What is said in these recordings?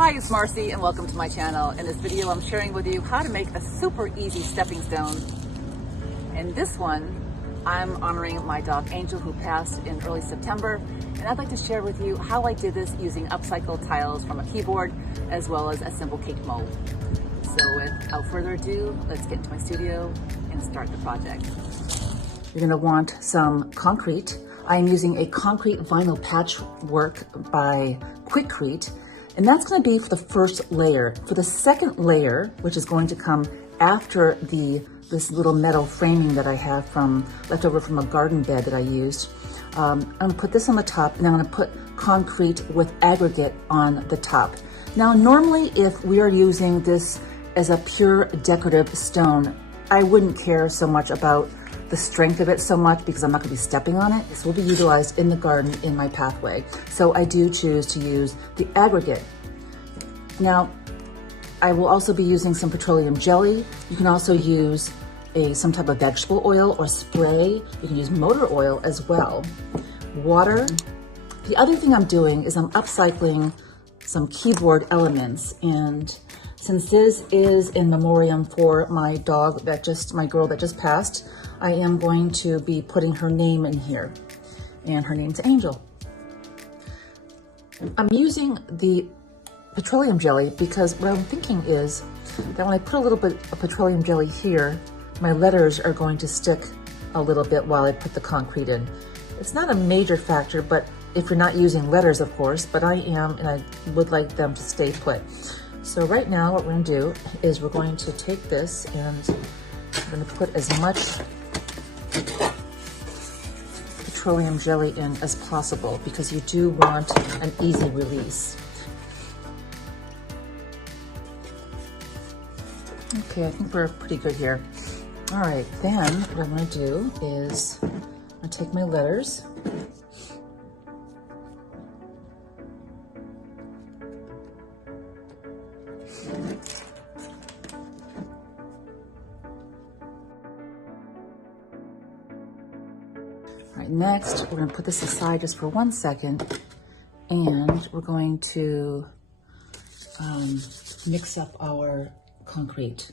Hi, it's Marcie and welcome to my channel. In this video, I'm sharing with you how to make a super easy stepping stone. In this one, I'm honoring my dog Angel, who passed in early September, and I'd like to share with you how I did this using upcycled tiles from a keyboard as well as a simple cake mold. So without further ado, let's get into my studio and start the project. You're gonna want some concrete. I'm using a concrete vinyl patchwork by Quikrete, and that's gonna be for the first layer. For the second layer, which is going to come after this little metal framing that I have left over from a garden bed that I used, I'm gonna put this on the top, and I'm gonna put concrete with aggregate on the top. Now, normally if we are using this as a pure decorative stone, I wouldn't care so much about the strength of it so much because I'm not gonna be stepping on it. This will be utilized in the garden in my pathway. So I do choose to use the aggregate. Now, I will also be using some petroleum jelly. You can also use some type of vegetable oil or spray. You can use motor oil as well. Water. The other thing I'm doing is I'm upcycling some keyboard elements, and since this is in memoriam for my girl that just passed, I am going to be putting her name in here, and her name's Angel. I'm using the petroleum jelly because what I'm thinking is that when I put a little bit of petroleum jelly here, my letters are going to stick a little bit while I put the concrete in. It's not a major factor, but if you're not using letters, of course, but I am, and I would like them to stay put. So right now what we're gonna do is we're going to take this and we're gonna put as much petroleum jelly in as possible because you do want an easy release. Okay, I think we're pretty good here. All right, then what I'm gonna do is I'm gonna take my letters. All right, next, we're gonna put this aside just for 1 second, and we're going to mix up our concrete.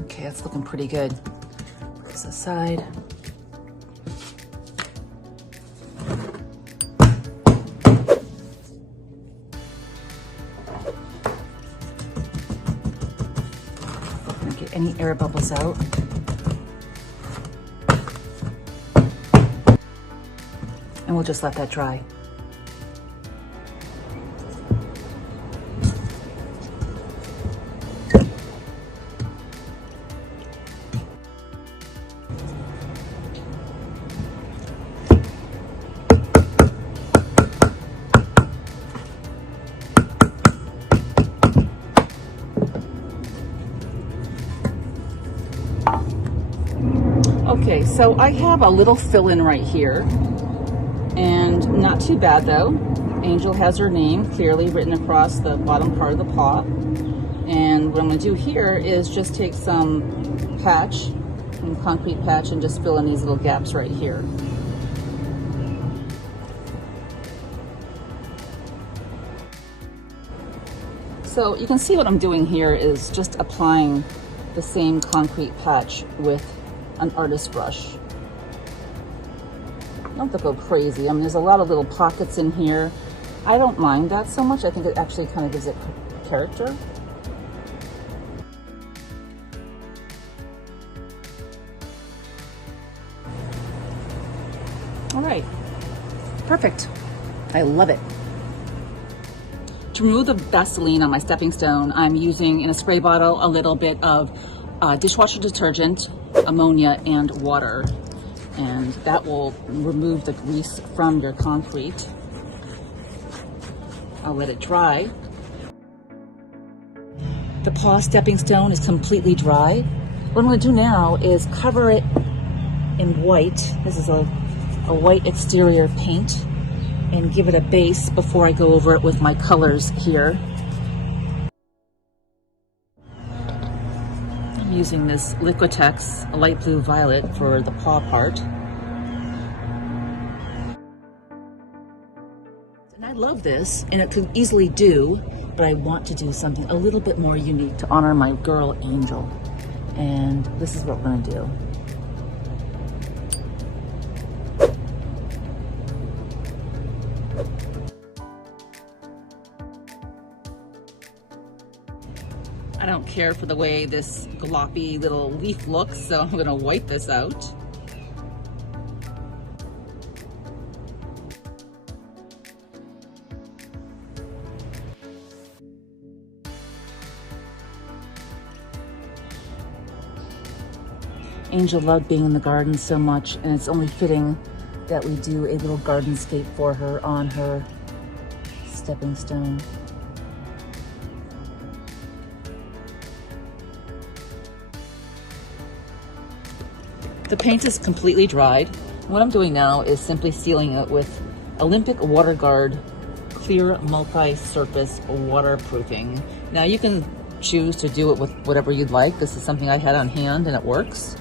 Okay, that's looking pretty good. Put this aside. Don't get any air bubbles out. And we'll just let that dry. Okay, so I have a little fill-in right here, and not too bad though. Angel has her name clearly written across the bottom part of the paw. And what I'm gonna do here is just take some concrete patch, and just fill in these little gaps right here. So you can see what I'm doing here is just applying the same concrete patch with an artist brush. Don't have to go crazy. I mean, there's a lot of little pockets in here. I don't mind that so much. I think it actually kind of gives it character. All right, perfect. I love it. To remove the Vaseline on my stepping stone, I'm using in a spray bottle a little bit of dishwasher detergent, ammonia, and water. And that will remove the grease from your concrete. I'll let it dry. The PAW stepping stone is completely dry. What I'm going to do now is cover it in white. This is a white exterior paint, and give it a base before I go over it with my colors here. I'm using this Liquitex light blue violet for the paw part. And I love this, and it could easily do, but I want to do something a little bit more unique to honor my girl Angel. And this is what we're going to do. I don't care for the way this gloppy little leaf looks, so I'm going to wipe this out. Angel loved being in the garden so much, and it's only fitting that we do a little gardenscape for her on her stepping stone. The paint is completely dried. What I'm doing now is simply sealing it with Olympic Water Guard Clear Multi-Surface Waterproofing. Now you can choose to do it with whatever you'd like. This is something I had on hand and it works.